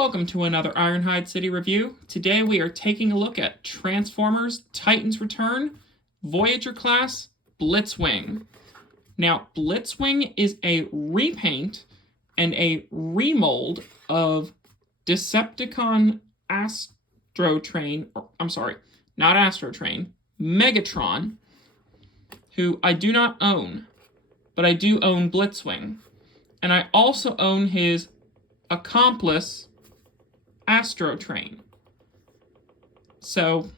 Welcome to another Ironhide City review. Today we are taking a look at Transformers Titans Return Voyager Class Blitzwing. Now, Blitzwing is a repaint and a remold of Decepticon Astrotrain, not Astrotrain, Megatron, who I do not own, but I do own Blitzwing. And I also own his accomplice, Astrotrain. So,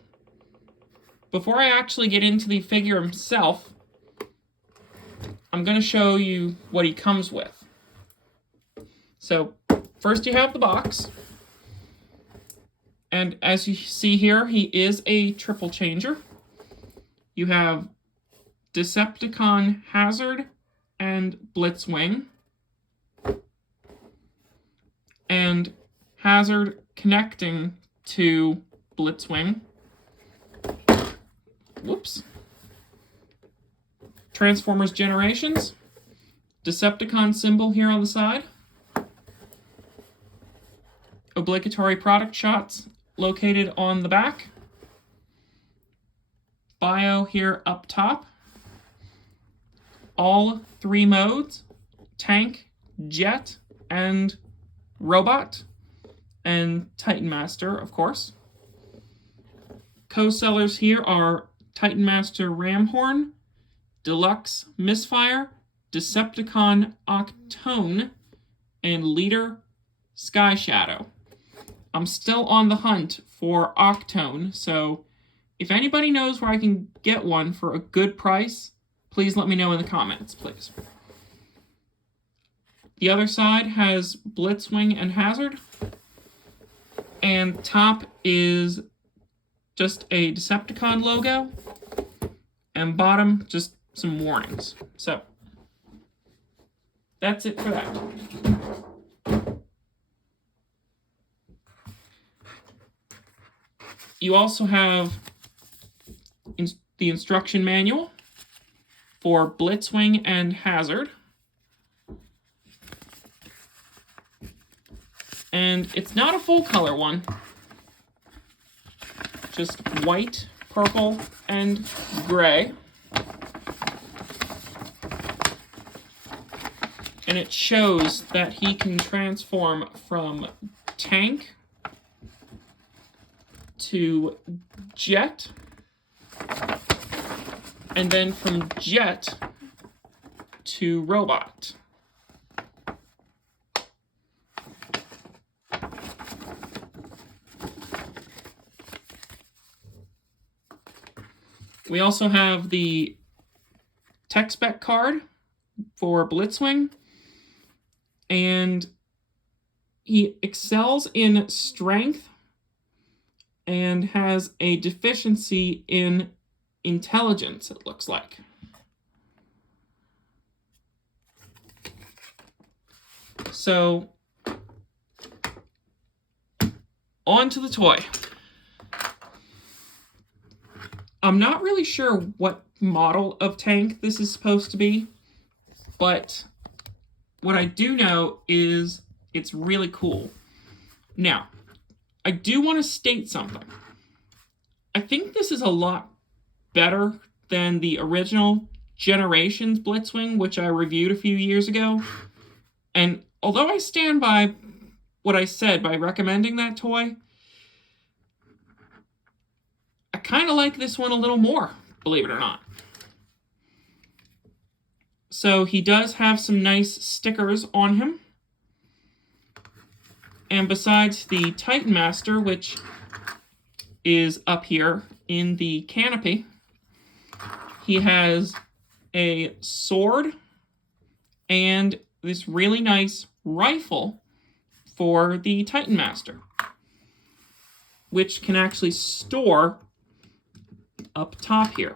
before I actually get into the figure himself, I'm going to show you what he comes with. So, first you have the box. And as you see here, he is a triple changer. You have Decepticon Hazard and Blitzwing. And Hazard connecting to Blitzwing. Whoops. Transformers Generations. Decepticon symbol here on the side. Obligatory product shots located on the back. Bio here up top. All three modes: tank, jet, and robot, and Titan Master, of course. Co-sellers here are Titan Master Ramhorn, Deluxe Misfire, Decepticon Octone, and Leader Sky Shadow. I'm still on the hunt for Octone, so if anybody knows where I can get one for a good price, please let me know in the comments, please. The other side has Blitzwing and Hazard. And top is just a Decepticon logo. And bottom, just some warnings. So, that's it for that. You also have the instruction manual for Blitzwing and Hazard. And it's not a full color one, just white, purple, and gray. And it shows that he can transform from tank to jet, and then from jet to robot. We also have the tech spec card for Blitzwing, and he excels in strength and has a deficiency in intelligence, it looks like. So, on to the toy. I'm not really sure what model of tank this is supposed to be, but what I do know is it's really cool. Now, I do want to state something. I think this is a lot better than the original Generations Blitzwing, which I reviewed a few years ago. And although I stand by what I said by recommending that toy, I kind of like this one a little more, believe it or not. So he does have some nice stickers on him. And besides the Titan Master, which is up here in the canopy, he has a sword and this really nice rifle for the Titan Master, which can actually store up top here.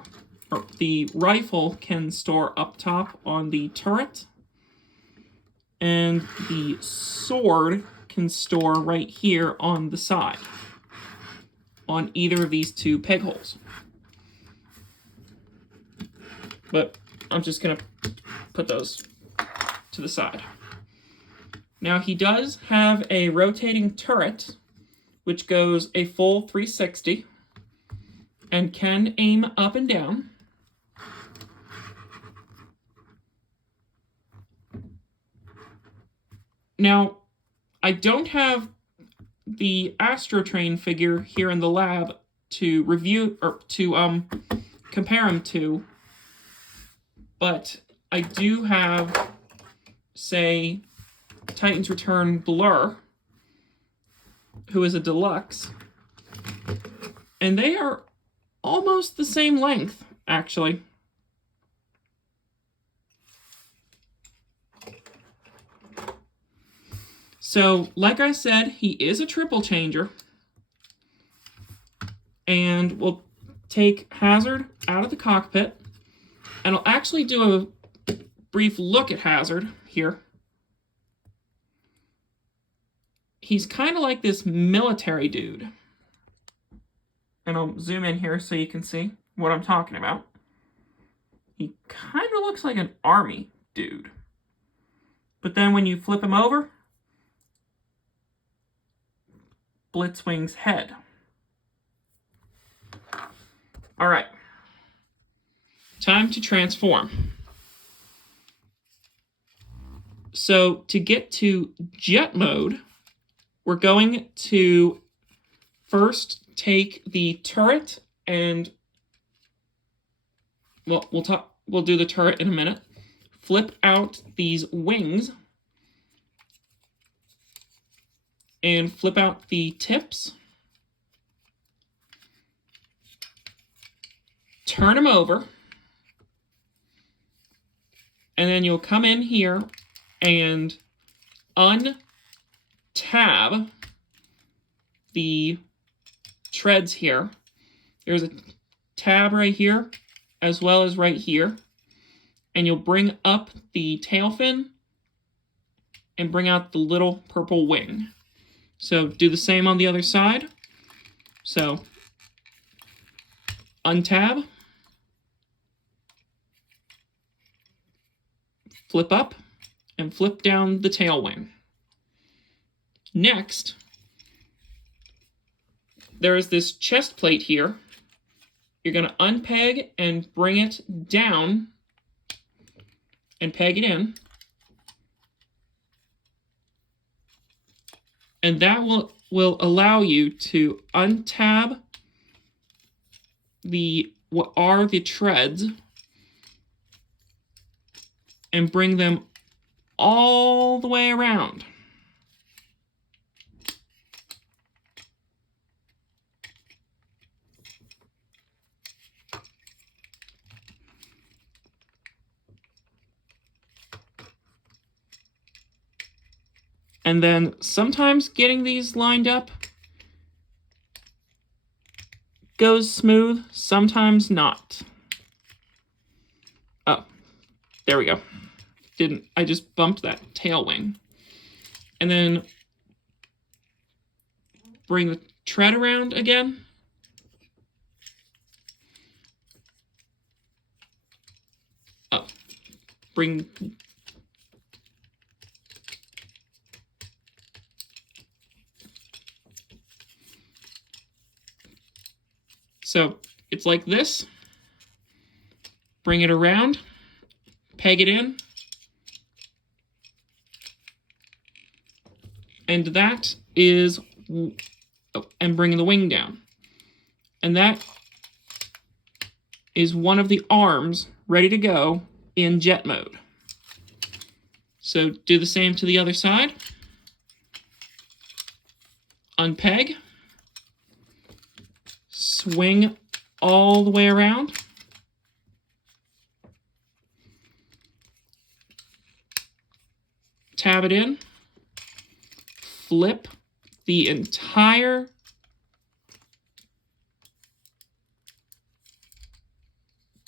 Or the rifle can store up top on the turret, and the sword can store right here on the side, on either of these two peg holes. But I'm just going to put those to the side. Now he does have a rotating turret, which goes a full 360 and can aim up and down. Now, I don't have the Astrotrain figure here in the lab to review or to compare him to, but I do have, say, Titans Return Blur, who is a deluxe, and they are almost the same length, actually. So, like I said, he is a triple changer, and we'll take Hazard out of the cockpit, and I'll actually do a brief look at Hazard here. He's kind of like this military dude. And I'll zoom in here so you can see what I'm talking about. He kind of looks like an army dude. But then when you flip him over, Blitzwing's head. All right. Time to transform. So to get to jet mode, we're going to first take the turret and, well, we'll do the turret in a minute. Flip out these wings and flip out the tips. Turn them over. And then you'll come in here and untab the treads here. There's a tab right here, as well as right here. And you'll bring up the tail fin and bring out the little purple wing. So do the same on the other side. So untab, flip up, and flip down the tail wing. Next, there is this chest plate here. You're going to unpeg and bring it down and peg it in. And that will allow you to untab what are the treads and bring them all the way around. And then sometimes getting these lined up goes smooth, sometimes not. Oh, there we go. I just bumped that tail wing. And then bring the tread around again. Oh, bring... So it's like this. Bring it around, peg it in, and that is, and bring the wing down. And that is one of the arms ready to go in jet mode. So do the same to the other side. Unpeg. Swing all the way around. Tab it in. Flip the entire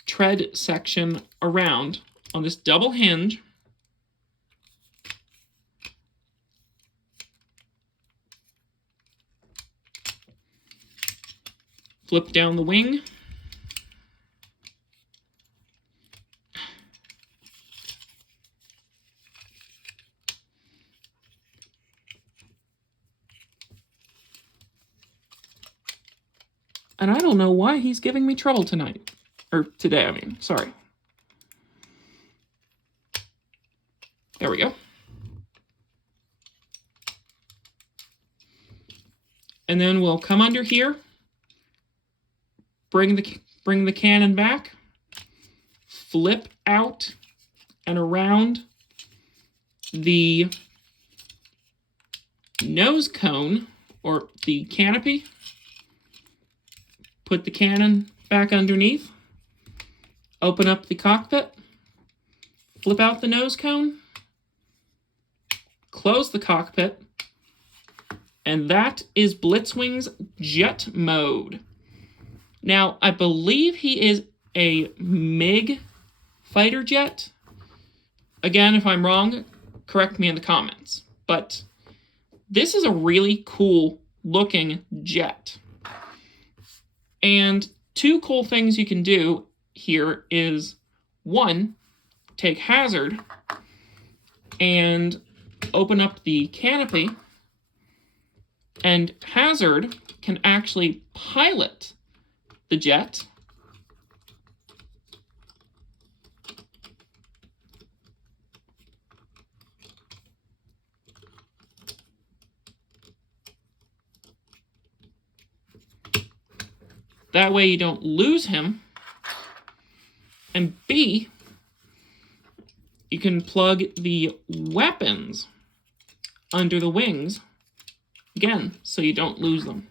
tread section around on this double hinge. Flip down the wing. And I don't know why he's giving me trouble tonight. Or today, I mean, sorry. There we go. And then we'll come under here, bring the cannon back, flip out and around the nose cone, or the canopy. Put the cannon back underneath, open up the cockpit, flip out the nose cone, close the cockpit, and that is Blitzwing's jet mode. Now, I believe he is a MiG fighter jet. Again, if I'm wrong, correct me in the comments. But this is a really cool looking jet. And two cool things you can do here is, one, take Hazard and open up the canopy, and Hazard can actually pilot the jet. That way you don't lose him. And B, you can plug the weapons under the wings, again, so you don't lose them.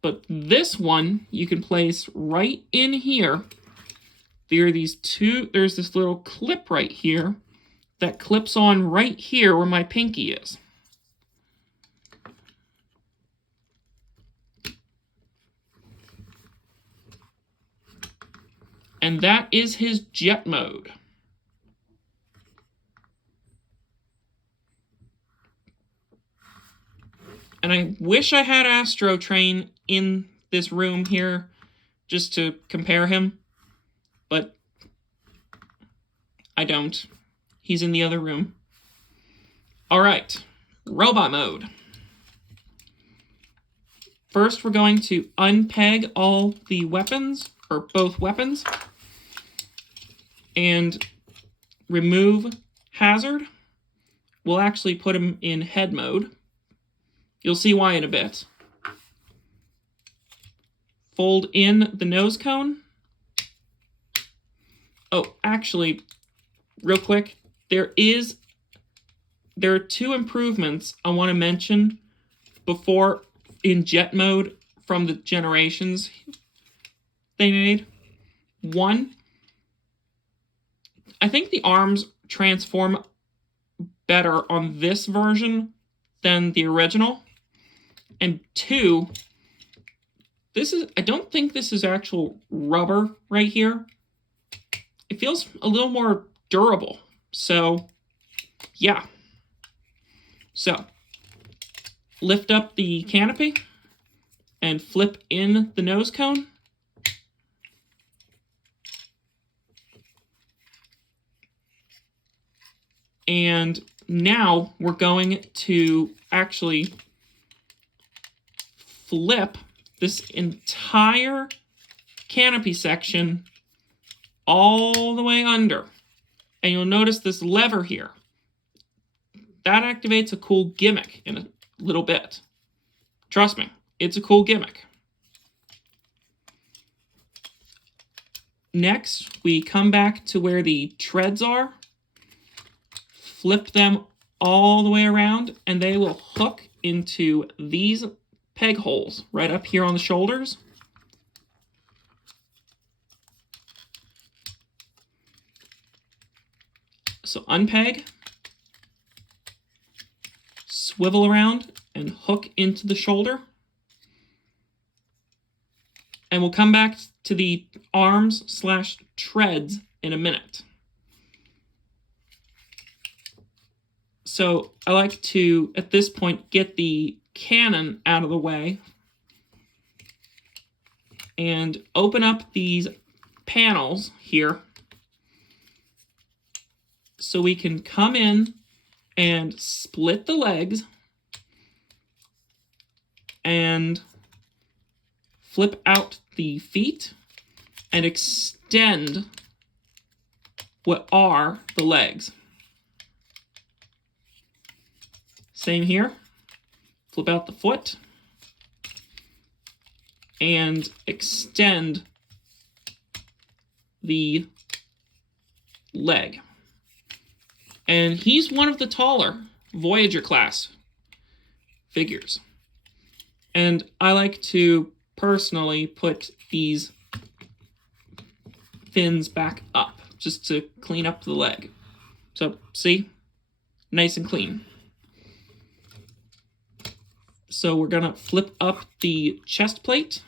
But this one you can place right in here. There's this little clip right here that clips on right here where my pinky is. And that is his jet mode. And I wish I had Astro Train in this room here just to compare him, but I don't. He's in the other room. All right, robot mode. First, we're going to unpeg all the weapons, or both weapons, and remove Hazard. We'll actually put him in head mode. You'll see why in a bit. Fold in the nose cone. Oh, actually, real quick, there are two improvements I want to mention before in jet mode from the generations they made. One, I think the arms transform better on this version than the original. And two, I don't think this is actual rubber right here. It feels a little more durable. So, yeah. So, lift up the canopy and flip in the nose cone. And now we're going to actually flip this entire canopy section all the way under. And you'll notice this lever here. That activates a cool gimmick in a little bit. Trust me, it's a cool gimmick. Next, we come back to where the treads are. Flip them all the way around, and they will hook into these peg holes right up here on the shoulders. So unpeg, swivel around, and hook into the shoulder. And we'll come back to the arms/treads in a minute. So I like to, at this point, get the cannon out of the way and open up these panels here so we can come in and split the legs and flip out the feet and extend what are the legs. Same here. Flip out the foot and extend the leg. And he's one of the taller Voyager class figures. And I like to personally put these fins back up just to clean up the leg. So, see? Nice and clean. So we're going to flip up the chest plate.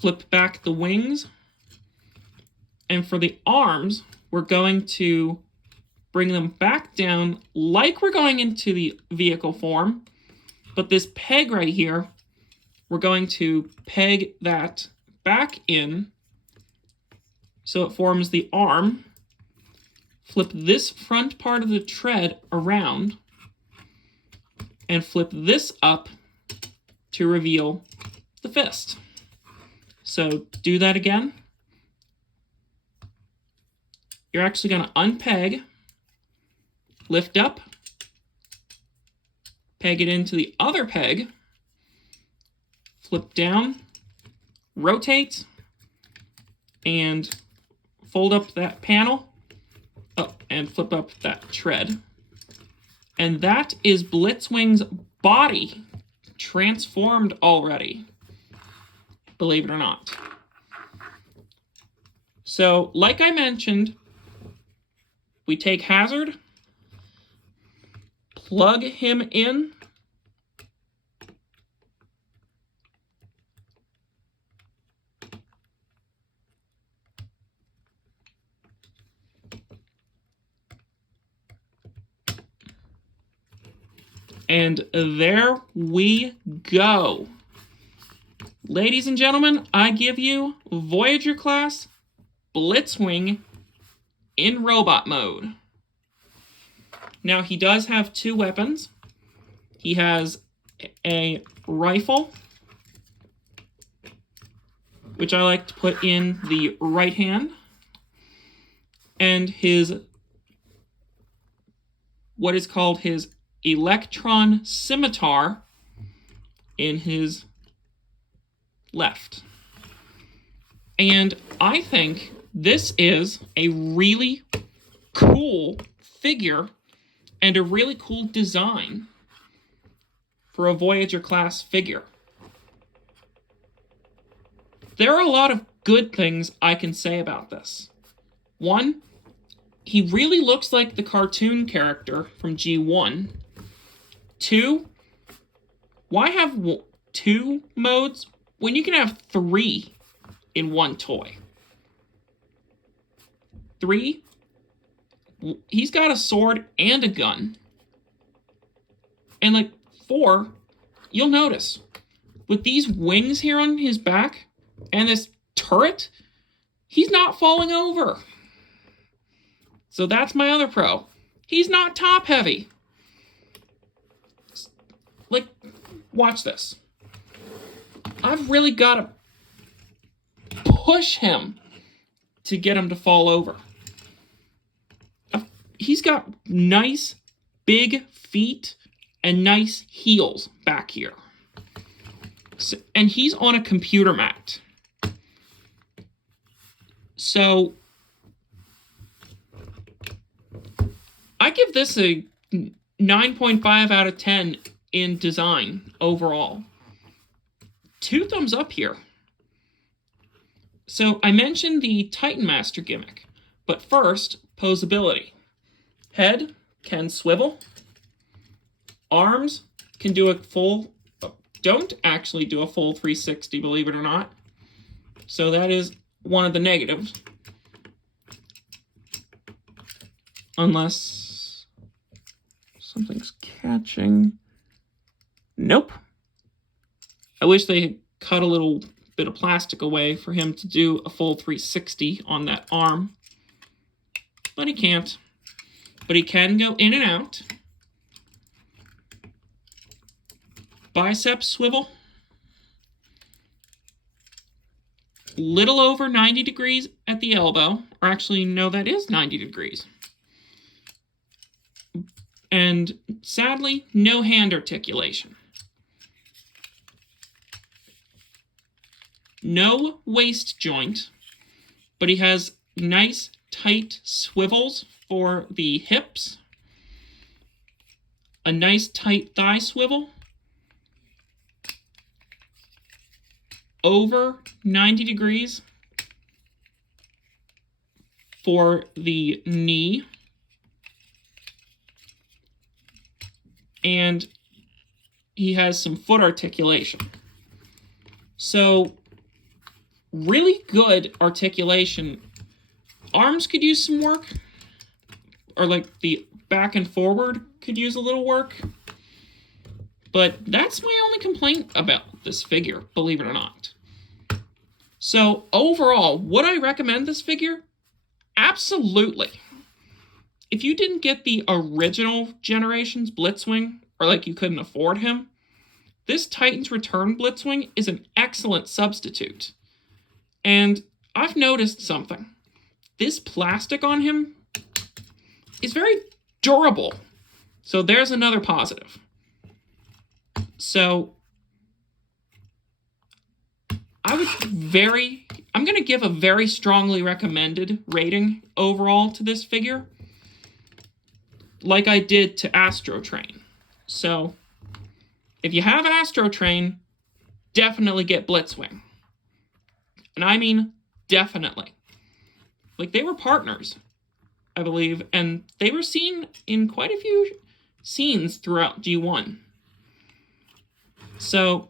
Flip back the wings. And for the arms, we're going to bring them back down like we're going into the vehicle form. But this peg right here, we're going to peg that back in so it forms the arm. Flip this front part of the tread around and flip this up to reveal the fist. So do that again. You're actually going to unpeg, lift up, peg it into the other peg, flip down, rotate, and fold up that panel, and flip up that tread. And that is Blitzwing's body transformed already, believe it or not. So, like I mentioned, we take Hazard, plug him in, and there we go. Ladies and gentlemen, I give you Voyager class Blitzwing in robot mode. Now, he does have two weapons. He has a rifle, which I like to put in the right hand, and his, what is called his electron scimitar in his left. And I think this is a really cool figure and a really cool design for a Voyager class figure. There are a lot of good things I can say about this. One, he really looks like the cartoon character from G1. Two, why have two modes when you can have three in one toy? Three, he's got a sword and a gun. And like four, you'll notice, with these wings here on his back and this turret, he's not falling over. So that's my other pro. He's not top heavy. Like, watch this. I've really got to push him to get him to fall over. He's got nice big feet and nice heels back here. So, and he's on a computer mat. So I give this a 9.5 out of 10 in design overall. 2 thumbs up here. So I mentioned the Titan Master gimmick, but first, posability. Head can swivel. Arms can do a full, don't actually do a full 360, believe it or not. So that is one of the negatives. Unless something's catching. Nope. I wish they had cut a little bit of plastic away for him to do a full 360 on that arm. But he can't. But he can go in and out. bicep swivel. Little over 90 degrees at the elbow. Or actually, no, that is 90 degrees. And sadly, no hand articulation. No waist joint, but he has nice tight swivels for the hips, a nice tight thigh swivel, over 90 degrees for the knee, and he has some foot articulation. So really good articulation. Arms could use some work, or like the back and forward could use a little work. But that's my only complaint about this figure, believe it or not. So overall, would I recommend this figure? Absolutely. If you didn't get the original generation's Blitzwing, or like you couldn't afford him, this Titans Return Blitzwing is an excellent substitute. And I've noticed something. This plastic on him is very durable. So there's another positive. So I'm going to give a very strongly recommended rating overall to this figure, like I did to Astro Train. So if you have Astro Train, definitely get Blitzwing. And I mean definitely. Like, they were partners, I believe, and they were seen in quite a few scenes throughout G1. So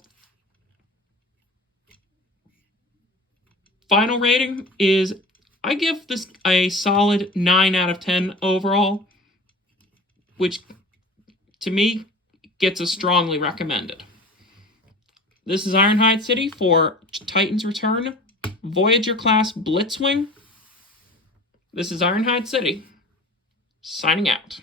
final rating is, I give this a solid 9 out of 10 overall, which to me gets a strongly recommended. This is Ironhide City for Titans Return Voyager class Blitzwing. This is Ironhide City, signing out.